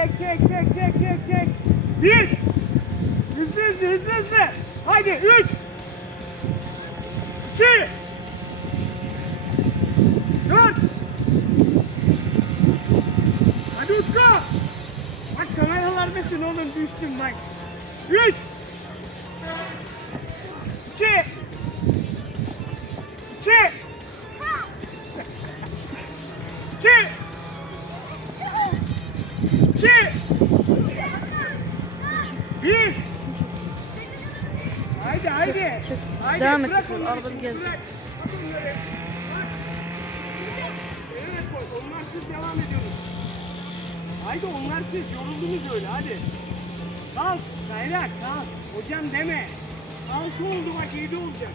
Çek çek çek çek çek çek. Bir. Hızlı hızlı hızlı hızlı. Haydi üç. İki. Dört. Hadi Utku. Bak kameralardasın oğlum düştüm bak. Üç. İki. İki. İki. İki. Bir. Haydi haydi. çık. Haydi Devam et, bırak şimdi, bir gez. bırak. Bak onları. Bak. Evet bak onlarsız devam ediyoruz. Haydi onlarsız yoruldunuz öyle hadi. Kalk Kayrak kalk. Hocam deme. Altı oldu bak yedi olacak.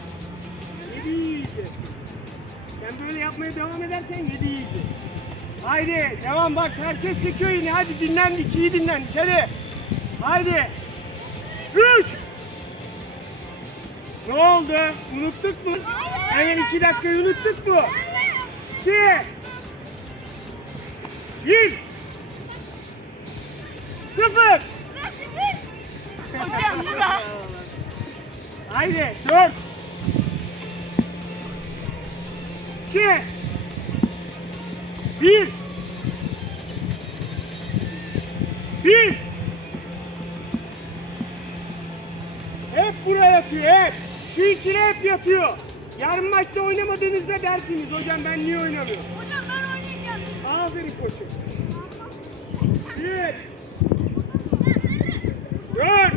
Yedi yiyeceğiz. Sen böyle yapmaya devam edersen yedi yiyeceğiz. Haydi devam bak herkes çekiyor yine hadi dinlendik iyi dinlendik hadi. Haydi. Üç. Ne oldu? Unuttuk mu? Hemen iki dakikayı unuttuk mu? İki. Bir. Sıfır. Hocam bu da. Haydi dört. İki. Bir. Bir. Hep buraya yatıyor hep. Şu ikili hep yatıyor. Yarın maçta oynamadığınızda dersiniz hocam ben niye oynamıyorum. Hocam ben oynayacağım. Aferin koçum. Bir. Dört.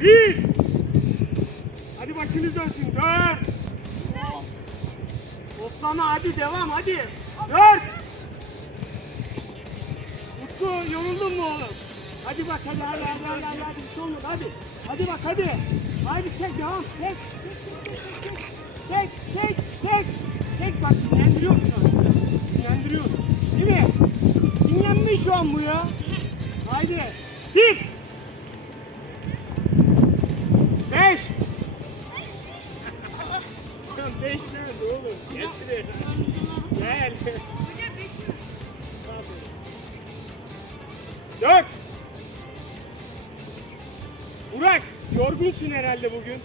Bir. Hadi başınız dönsün. Dört. Toplama hadi devam hadi. Dört. Utku yoruldun mu oğlum? Hadi bak hadi hadi hadi hadi hadi, hadi bir şey olmadı hadi. Hadi bak hadi. Hadi çek devam çek. Çek çek çek. Çek bak dinlendiriyorsun aslında. Dinlendiriyorsun. Değil mi? Dinlenmiş şu an bu ya. Haydi. Bir. 5 lira oğlum. Geç bir Gel. Dök. Burak, yorgunsun herhalde bugün.